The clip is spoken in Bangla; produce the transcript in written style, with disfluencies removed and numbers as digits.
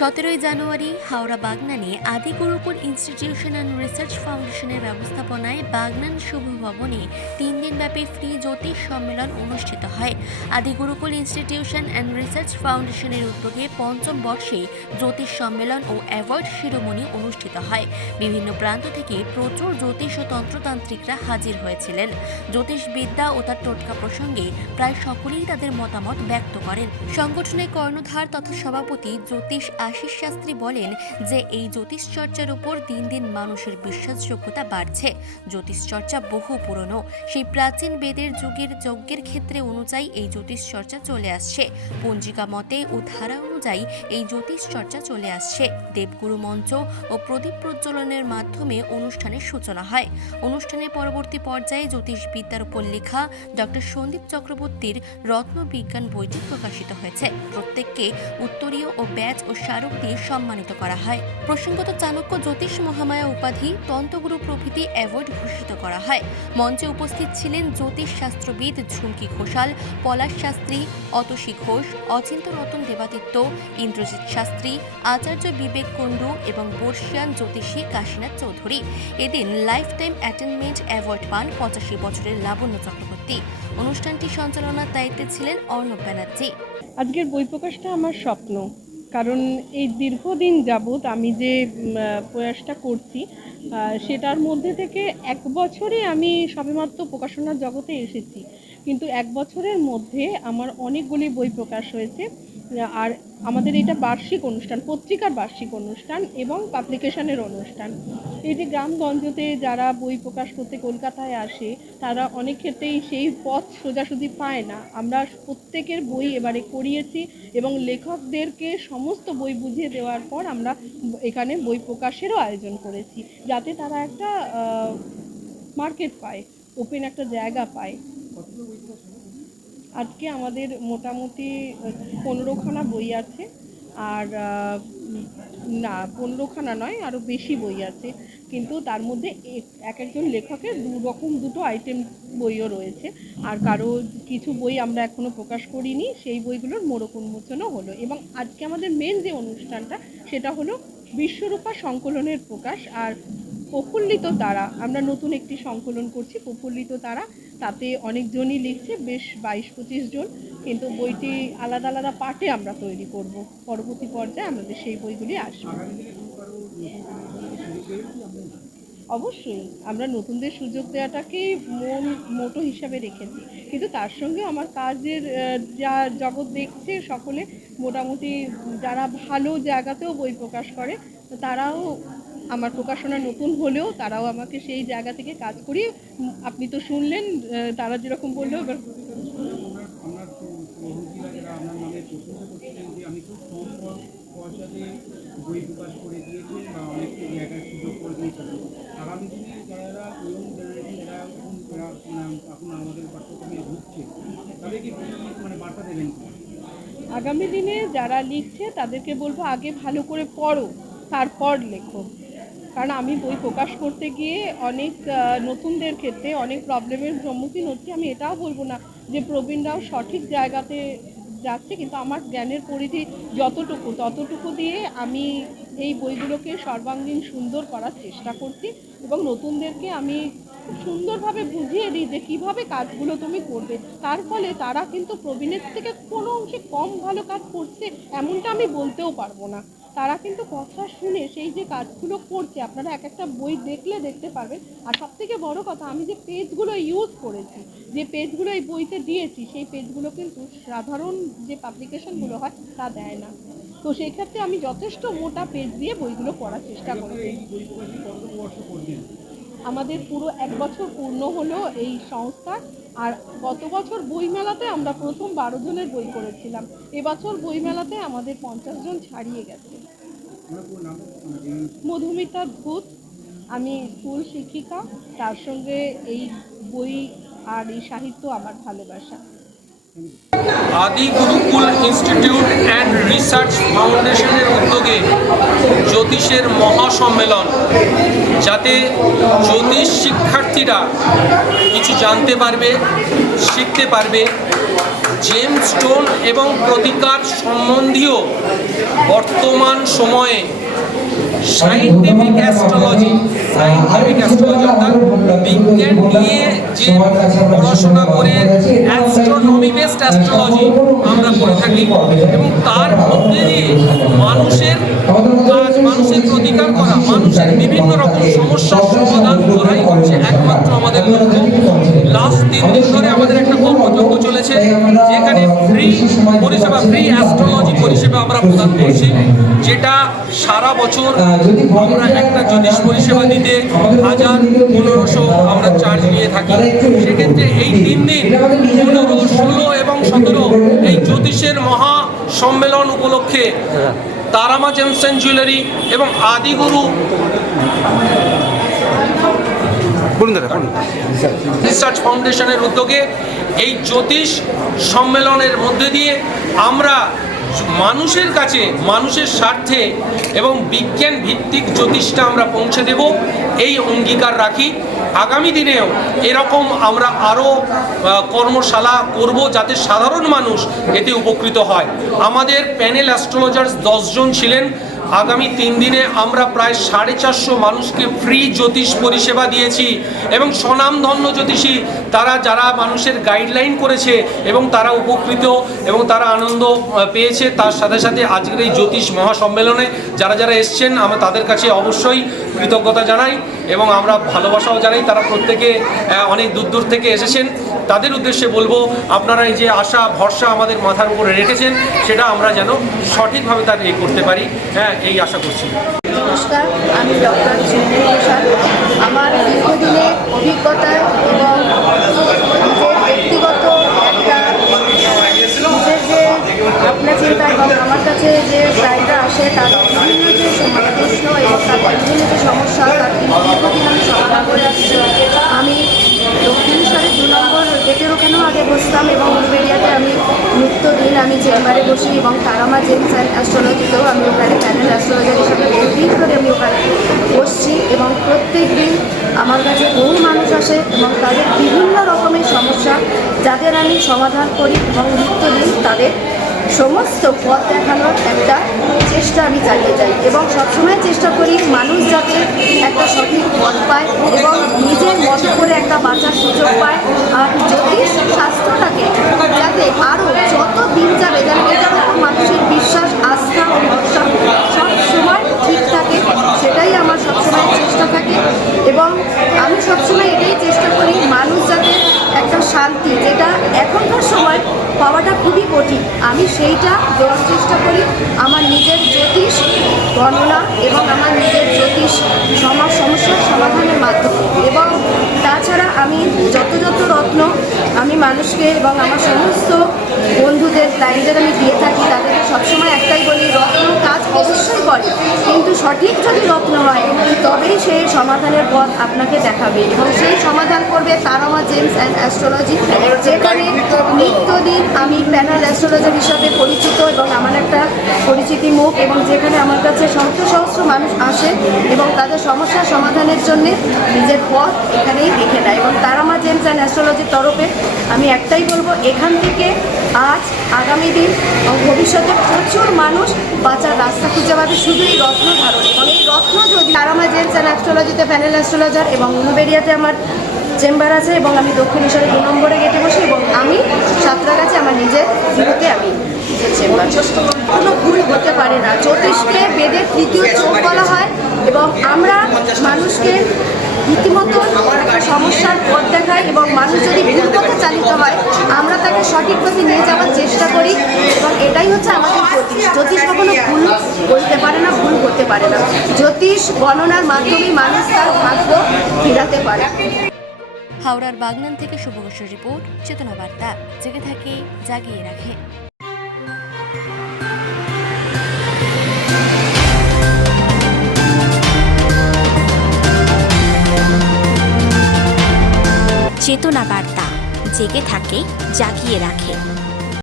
17 জানুয়ারি হাওড়া বাগনানে আদি গুরুকুল ইনস্টিটিউশন অ্যান্ড রিসার্চ ফাউন্ডেশনের ব্যবস্থাপনায় বাগনান শুভ ভবনে 3 দিনব্যাপী ফ্রি জ্যোতিষ সম্মেলন অনুষ্ঠিত হয়। আদি গুরুকুল ইনস্টিটিউশন অ্যান্ড রিসার্চ ফাউন্ডেশনের উদ্যোগে পঞ্চম বর্ষে জ্যোতিষ সম্মেলন ও অ্যাওয়ার্ড শিরোমণি অনুষ্ঠিত হয়। বিভিন্ন প্রান্ত থেকে প্রচুর জ্যোতিষ ও তন্ত্রতান্ত্রিকরা হাজির হয়েছিলেন। জ্যোতিষবিদ্যা ও তার টোটকা প্রসঙ্গে প্রায় সকলেই তাদের মতামত ব্যক্ত করেন। সংগঠনের কর্ণধার তথা সভাপতি জ্যোতিষ আশিস শাস্ত্রী বলেন যে এই জ্যোতিষ চর্চার উপর দিন দিন মানুষের বিশ্বাসযোগ্যতা বাড়ছে। জ্যোতিষ চর্চা বহু পুরনো, সেই প্রাচীন বেদের যুগের যজ্ঞের ক্ষেত্রে অনুযায়ী এই জ্যোতিষ চর্চা চলে আসছে। পঞ্জিকা মতে ও ধারা অনুযায়ী এই জ্যোতিষ চর্চা চলে আসছে। দেবগুরু মন্ত্র ও প্রদীপ প্রজ্বলনের মাধ্যমে অনুষ্ঠানের সূচনা হয়। অনুষ্ঠানের পরবর্তী পর্যায়ে জ্যোতিষবিদ্যার উপর লেখা ডক্টর সন্দীপ চক্রবর্তীর রত্নবিজ্ঞান বইটি প্রকাশিত হয়েছে। প্রত্যেককে উত্তরীয় ও ব্যাজ ও স্মারক দিয়ে সম্মানিত করা হয়। প্রসঙ্গত চাণক্য জ্যোতিষ মহামায়া উপাধি, তন্ত্রগুরু প্রভৃতি অ্যাওয়ার্ড ঘোষিত করা হয়। মঞ্চে উপস্থিত ছিলেন জ্যোতিষ শাস্ত্রবিদ ঝুমকি ঘোষাল, পলাশ শাস্ত্রী, অতসী ঘোষ, অচিন্ত রতন দেবাদিত্য, ইন্দ্রজিৎ শাস্ত্রী, আচার্য বিবেক কুণ্ডু এবং বর্ষিয়ান জ্যোতিষী কাশীনাথ চৌধুরী। এদিন লাইফ টাইম অ্যাটেনমেন্ট অ্যাওয়ার্ড পান 85 বছরের লাবণ্য চক্রবর্তী। অনুষ্ঠানটি সঞ্চালনার দায়িত্বে ছিলেন অর্ণব ব্যানার্জি। আজকের বই প্রকাশটা আমার স্বপ্ন, কারণ এই দীর্ঘদিন যাবৎ আমি যে প্রয়াসটা করছি সেটার মধ্যে থেকে 1 বছরে আমি সবেমাত্র প্রকাশনার জগতে এসেছি, কিন্তু 1 বছরের মধ্যে আমার অনেকগুলি বই প্রকাশ হয়েছে। আর আমাদের এটা বার্ষিক অনুষ্ঠান, পত্রিকার বার্ষিক অনুষ্ঠান এবং পাবলিকেশনের অনুষ্ঠান। এই যে গ্রামগঞ্জতে যারা বই প্রকাশ করতে কলকাতায় আসে, তারা অনেক ক্ষেত্রেই সেই পথ সোজাসুজি পায় না। আমরা প্রত্যেকের বই এবারে করিয়েছি এবং লেখকদেরকে সমস্ত বই বুঝিয়ে দেওয়ার পর আমরা এখানে বই প্রকাশেরও আয়োজন করেছি, যাতে তারা একটা মার্কেট পায়, ওপেন একটা জায়গা পায়। আজকে আমাদের মোটামুটি 15খানা বই আছে, আর না 15খানা নয়, আরও বেশি বই আছে, কিন্তু তার মধ্যে একজন লেখকের দুটো আইটেম বইও রয়েছে। আর কারো কিছু বই আমরা এখনও প্রকাশ করিনি, সেই বইগুলোর মোড়ক উন্মোচনও হলো। এবং আজকে আমাদের মেন যে অনুষ্ঠানটা সেটা হলো বিশ্বরূপা সংকলনের প্রকাশ। আর প্রফুল্লিত তারা, আমরা নতুন একটি সংকলন করছি, প্রফুল্লিত তারা, তাতে অনেকজনই লিখছে, বেশ 22-25 জন, কিন্তু বইটি আলাদা আলাদা পার্টে আমরা তৈরি করব। পরবর্তী পর্যায়ে আমাদের সেই বইগুলি আসবে। অবশ্যই আমরা নতুনদের সুযোগ দেওয়াটাকেই মোটো হিসাবে রেখেছি, কিন্তু তার সঙ্গে আমার কাজের যা জগৎ দেখছে সকলে, মোটামুটি যারা ভালো জায়গাতেও বই প্রকাশ করে তারাও, আমার প্রকাশনা নতুন হলেও তারাও আমাকে সেই জায়গা থেকে কাজ করি। আপনি তো শুনলেন তারা যেরকম বললো। এবার বই প্রকাশ করে দিয়েছেন বা অনেককে জায়গায় সুযোগ করে দিয়েছেন, আগামী দিনে যারা ইয়ং জেনারেশন এরা এখন আমাদের পাঠ্যক্রমে ঢুকছে, তাদেরকে বার্তা দেবেন? আগামী দিনে যারা লিখছে তাদেরকে বলবো, আগে ভালো করে পড়ো, তারপর লেখো। কারণ আমি বই প্রকাশ করতে গিয়ে অনেক নতুনদের ক্ষেত্রে অনেক প্রবলেমের সম্মুখীন হচ্ছি। আমি এটাও বলবো না যে প্রবীণরাও সঠিক জায়গাতে যাচ্ছে, কিন্তু আমার জ্ঞানের পরিধি ততটুকু দিয়ে আমি এই বইগুলোকে সর্বাঙ্গীন সুন্দর করার চেষ্টা করছি এবং নতুনদেরকে আমি খুব সুন্দরভাবে বুঝিয়ে দিই যে কীভাবে কাজগুলো তুমি করবে। তার ফলে তারা কিন্তু প্রবীণের থেকে কোনো অংশে কম ভালো কাজ করছে এমনটা আমি বলতেও পারবো না। তারা কিন্তু কথা শুনে সেই যে কাজগুলো করছে, আপনারা এক একটা বই দেখলে দেখতে পারবেন। আর সবথেকে বড় কথা, আমি যে পেজগুলো ইউজ করেছি, যে পেজগুলো এই বইতে দিয়েছি, সেই পেজগুলো কিন্তু সাধারণ যে পাবলিকেশনগুলো হয় তা দেয় না। তো সেই ক্ষেত্রে আমি যথেষ্ট মোটা পেজ দিয়ে বইগুলো পড়ার চেষ্টা করেছি। আমাদের পুরো 1 বছর পূর্ণ হলো এই সংস্থার। আর গত বছর বইমেলাতে আমরা প্রথম 12 জনের বই করেছিলাম, এবছর বইমেলাতে আমাদের 50 জন ছাড়িয়ে গেছে। মধুমিতা ধূত, আমি স্কুল শিক্ষিকা, তার সঙ্গে এই বই আর এই সাহিত্য আমার ভালোবাসা। আদি গুরুকুল ইনস্টিটিউট অ্যান্ড রিসার্চ ফাউন্ডেশনের উদ্যোগে জ্যোতিষের মহাসম্মেলন, যাতে জ্যোতিষ শিক্ষার্থীরা কিছু জানতে পারবে, শিখতে পারবে জেমস্টোন এবং প্রতিকার সম্বন্ধীয় বর্তমান সময়ে সায়েন্টিফিক অ্যাস্ট্রোলজি অর্থাৎ বিজ্ঞান নিয়ে যে পড়াশোনা করে অ্যাস্ট্রোনমি বেসড অ্যাস্ট্রোলজি আমরা করে থাকি এবং তার মধ্যে দিয়ে মানুষের কাজ, মানুষের প্রতিকার করা, মানুষের বিভিন্ন রকম সমস্যার সমাধান করাই হচ্ছে একমাত্র আমাদের লক্ষ্য। লাস্ট 3 দিন ধরে আমাদের একটা কর্মযজ্ঞ চলেছে, যেখানে ফ্রি পরিষেবা, ফ্রি অ্যাস্ট্রোলজি পরিষেবা আমরা প্রদান করছি, যেটা সারা বছর আমরা একটা জ্যোতিষ পরিষেবা দিতে 1000-1500 আমরা চার্জ নিয়ে থাকি। সেক্ষেত্রে এই 3 দিন 15, 16 এবং 17 এই জ্যোতিষের মহা সম্মেলন উপলক্ষে তারামা জেমস অ্যান্ড জুয়েলারি এবং আদিগুরু রিসার্চ ফাউন্ডেশনের উদ্যোগে এই জ্যোতিষ সম্মেলনের মধ্যে দিয়ে আমরা মানুষের কাছে, মানুষের স্বার্থে এবং বিজ্ঞান ভিত্তিক জ্যোতিষটা আমরা পৌঁছে দেব, এই অঙ্গীকার রাখি। আগামী দিনেও এরকম আমরা আরও কর্মশালা করব, যাতে সাধারণ মানুষ এতে উপকৃত হয়। আমাদের প্যানেল অ্যাস্ট্রোলজার্স 10 জন ছিলেন। আগামী 3 দিনে আমরা প্রায় 450 মানুষকে ফ্রি জ্যোতিষ পরিষেবা দিয়েছি এবং স্বনামধন্য জ্যোতিষী তারা, যারা মানুষের গাইডলাইন করেছে এবং তারা উপকৃত এবং তারা আনন্দ পেয়েছে। তার সাথে সাথে আজকের এই জ্যোতিষ মহাসম্মেলনে যারা যারা এসছেন, আমরা তাদের কাছে অবশ্যই কৃতজ্ঞতা জানাই এবং আমরা ভালোবাসাও জানাই। তারা প্রত্যেকে অনেক দূর দূর থেকে এসেছেন। তাদের উদ্দেশ্যে বলবো, আপনারা এই যে আশা ভরসা আমাদের মাথার উপরে রেখেছেন, সেটা আমরা যেন সঠিকভাবে তার করতে পারি, হ্যাঁ, এই আশা করছি। নমস্কার, আমি ডক্টর চিন্ময়ী প্রসাদ। আমার দীর্ঘদিনের অভিজ্ঞতা এবং নিজের ব্যক্তিগত একটা নিজের যে ভাবনা চিন্তা এবং আমার কাছে যে ক্লায়েন্টরা আসে তাদের বিভিন্ন যে প্রশ্ন এবং তাদের বিভিন্ন যে সমস্যা, তার দীর্ঘদিন আমি সমাধান করে আসছি। আমি দক্ষিণেশ্বরের 2 নম্বর গেটের ওখানেও আগে বসতাম এবং উলুবেড়িয়াতে আমি নিত্যদিন আমি চেম্বারে বসি এবং তারামা জেমস অ্যান্ড অ্যাস্ট্রোলজিতেও আমি ওখানে প্যানেল অ্যাস্ট্রোলজার হিসাবে বহুদিন ধরে আমি ওখানে বসছি এবং প্রত্যেক দিন আমার কাছে বহু মানুষ আসে এবং তাদের বিভিন্ন রকমের সমস্যা যাদের আমি সমাধান করি এবং নিত্যদিন তাদের সমস্ত পথ দেখানোর একটা চেষ্টা আমি চালিয়ে যাই এবং সবসময় চেষ্টা করি মানুষ যাতে একটা সঠিক পথ পায় এবং নিজের মতো করে একটা বাঁচার সুযোগ পায়। আর জ্যোতিষ শাস্ত্রটাকে যাতে আরও যত দিন যাবে যেন এটার উপর মানুষের বিশ্বাস, আস্থা ও ভরসা সবসময় ঠিক থাকে, সেটাই আমার সবসময় চেষ্টা থাকে এবং আমি সবসময় এটাই চেষ্টা করি মানুষ যাতে একটা শান্তি, যেটা এখনকার সময় পাওয়াটা খুবই কঠিন, আমি সেইটা দেওয়ার চেষ্টা করি আমার নিজের জ্যোতিষ গণনা এবং আমার নিজের জ্যোতিষ সমস্যার সমাধানের মাধ্যমে। এবং তাছাড়া আমি যত রত্ন আমি মানুষকে এবং আমার সমস্ত বন্ধুদের, ক্লায়েন্টদের আমি দিয়ে থাকি, তাদেরকে সবসময় একটাই বলি, রত্ন কাজ অবশ্যই করে, কিন্তু সঠিক যদি রত্ন হয় তবেই সেই সমাধানের পথ আপনাকে দেখাবে এবং সেই সমাধান করবে তারামা জেমস অ্যান্ড অ্যাস্ট্রোলজি, যেখানে নিত্যদিন আমি প্যানেল অ্যাস্ট্রোলজার হিসাবে পরিচিত এবং আমার একটা পরিচিতি মুখ এবং যেখানে আমার কাছে সহস্র মানুষ আসে এবং তাদের সমস্যার সমাধানের জন্য নিজের পথ এখানেই দেখে নেয়। এবং তারামা জেমস অ্যান্ড অ্যাস্ট্রোলজির তরফে আমি একটাই বলবো, এখান থেকে আজ আগামী দিন এবং ভবিষ্যতে প্রচুর মানুষ বাঁচার রাস্তা খুঁজে পাবে শুধু এই রত্ন ধারণ। এবং এই রত্ন যদি তারামা জেমস অ্যান্ড অ্যাস্ট্রোলজিতে প্যানেল অ্যাস্ট্রোলজার এবং উলুবেড়িয়াতে আমার চেম্বার আছে এবং আমি দক্ষিণেশ্বরের 2 নম্বরে গেটে বসি এবং আমি সাঁতরাগাছে আমার নিজের জীবিতে আমি চেম্বার। কোনো ভুল হতে পারে না, জ্যোতিষকে বেদের 3য় চোখ বলা হয় এবং আমরা মানুষকে রীতিমতো একটা সমস্যার পথ দেখাই এবং মানুষ যদি ভুল পথে চালিত হয় আমরা তাকে সঠিক পথে নিয়ে যাওয়ার চেষ্টা করি এবং এটাই হচ্ছে আমাদের জ্যোতিষ। জ্যোতিষ কখনো ভুল বলতে পারে না, ভুল করতে পারে না, জ্যোতিষ গণনার মাধ্যমেই মানুষ তার ভাগ্য ফেরাতে পারে। হাওড়ার বাগনান থেকে শুভ ঘোষের রিপোর্ট, চেতনা বার্তা, জেগে থাকে, জাগিয়ে রাখে। চেতনা বার্তা, জেগে থাকে, জাগিয়ে রাখে।